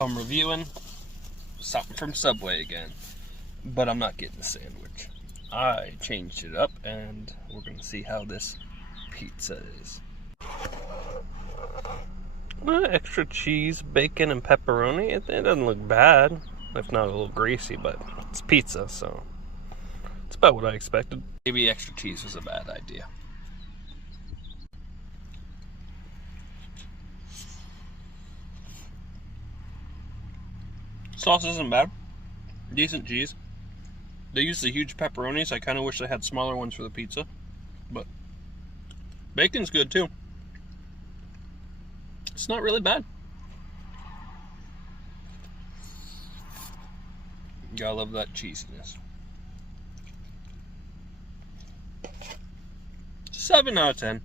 I'm reviewing something from Subway again, but I'm not getting the sandwich. I changed it up, and we're going to see how this pizza is. Extra cheese, bacon, and pepperoni. It doesn't look bad, if not a little greasy, but it's pizza, so it's about what I expected. Maybe extra cheese was a bad idea. Sauce isn't bad. Decent cheese. They use the huge pepperonis. I kind of wish they had smaller ones for the pizza. But bacon's good too. It's not really bad. Gotta love that cheesiness. 7 out of 10.